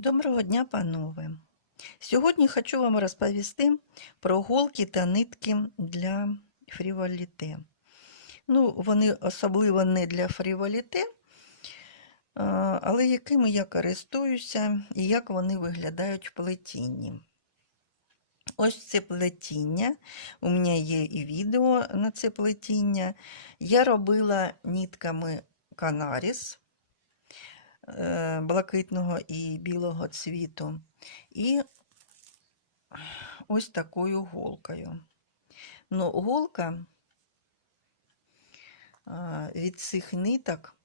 Доброго дня, панове! Сьогодні хочу вам розповісти про голки та нитки для фріволіте. Ну, вони особливо не для фріволіте, але якими я користуюся і як вони виглядають в плетінні. Ось це плетіння. У мене є і відео на це плетіння. Я робила нитками Канаріс блакитного і білого цвіту. І ось такою голкою. Ну, голка від цих ниток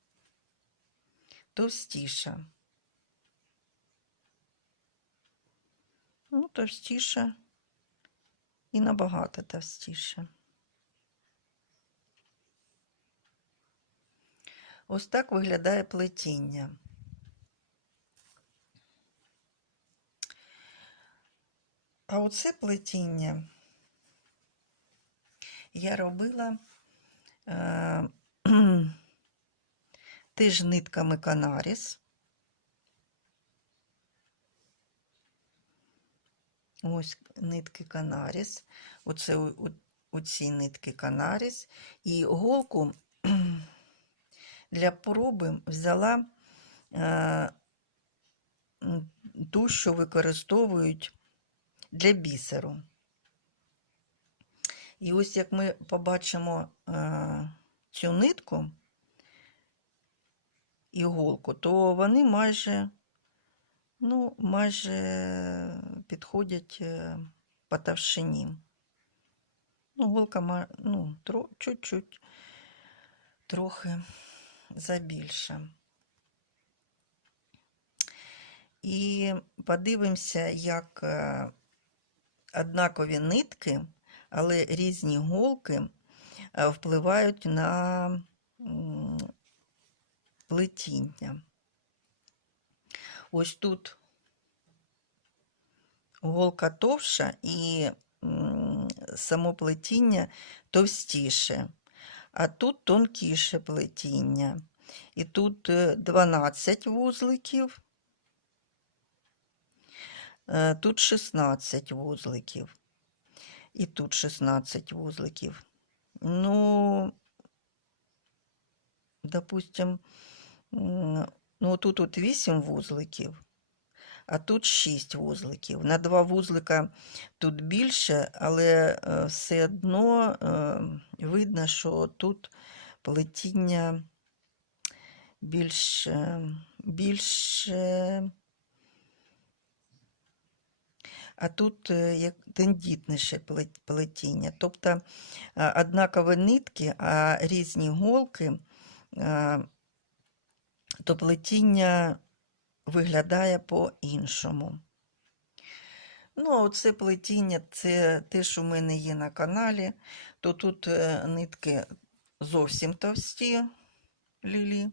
товстіша. Ну, товстіша і набагато товстіша. Ось так виглядає плетіння. А оце плетіння я робила е, теж нитками Канаріс. Ось нитки Канаріс. Оце у, у, ці нитки Канаріс. І голку для проби взяла е, ту, що використовують для бісеру. І ось як ми побачимо е, цю нитку іголку, то вони майже, ну, майже підходять е, по товщині. Ну, голка ну, чуть-чуть трохи забільша. І подивимося, як е, однакові нитки, але різні голки е, впливають на плетіння. Ось тут голка товша і само плетіння товстіше, а тут тонкіше плетіння. І тут е, 12 вузликів, Е, Тут 16 вузликів. І тут 16 вузликів. Ну, допустим, ну тут от 8 вузликів, а тут 6 вузликів. На 2 вузлика тут більше, але е, все одно е, видно, що тут плетіння більш, е, більше а тут е, як тендітніше плетіння. Тобто однакові нитки, а різні голки, то плетіння виглядає по-іншому. Ну, оце плетіння це те, що в мене є на каналі, то тут е, нитки зовсім товсті лілі.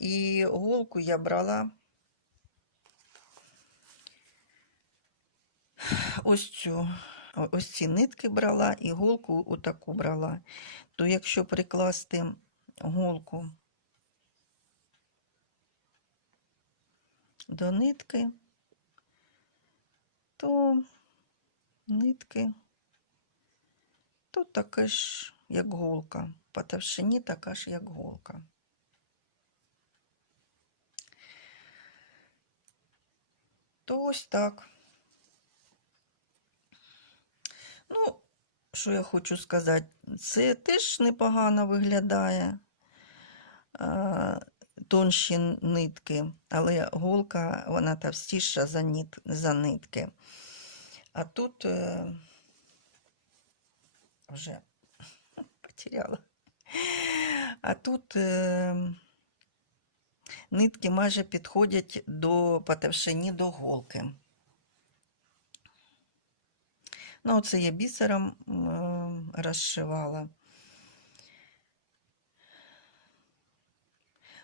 І голку я брала ось цю, ось ці нитки брала, і голку отаку брала. То якщо прикласти голку до нитки, то нитки тут таке ж, як голка. По товщині така ж, як голка. То ось так. Ну, що я хочу сказати, це теж непогано виглядає. а, Тонші нитки, але голка вона товстіша за, нит, за нитки. А тут е, вже потеряла. А тут е, нитки майже підходять до по товщині до голки. Ну, оце я бісером розшивала.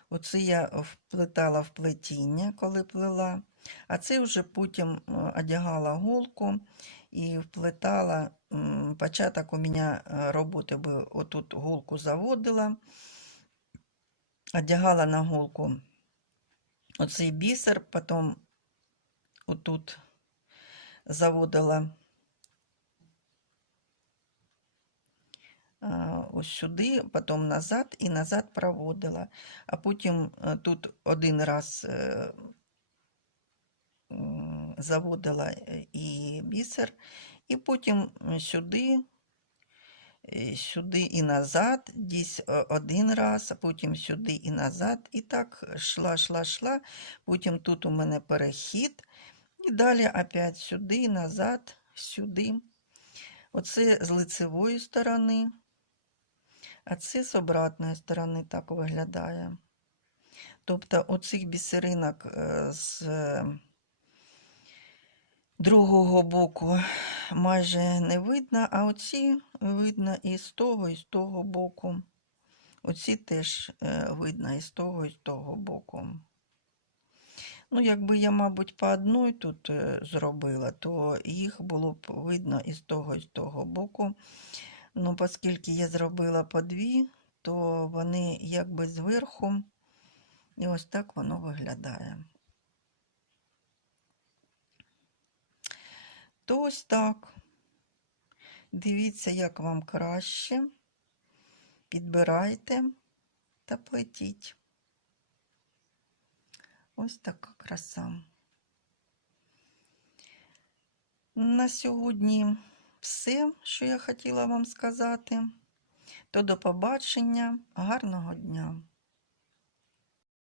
Оце я вплетала в плетіння, коли плела, а це вже потім е, одягала голку і вплетала. Початок у мене е, роботи був, отут голку заводила, одягала на голку оцей бісер, потім отут заводила ось сюди, потім назад і назад проводила. А потім е, тут один раз е, заводила е, і бісер, і потім сюди, сюди і назад, десь один раз, а потім сюди і назад. І так шла, шла, шла. Потім тут у мене перехід. І далі опять сюди, назад, сюди. Оце з лицевої сторони, а це з обратної сторони так виглядає. Тобто оцих бісеринок е, з другого боку майже не видно, а оці видно і з того, і з того боку. Оці теж е, видно і з того, і з того боку. Ну, якби я, мабуть, по одній тут е, зробила, то їх було б видно і з того, і з того боку. Ну, оскільки я зробила по дві, то вони якби зверху, і ось так воно виглядає. То ось так. Дивіться, як вам краще. Підбирайте та плетіть. Ось така краса. На сьогодні все, що я хотіла вам сказати. То до побачення, гарного дня!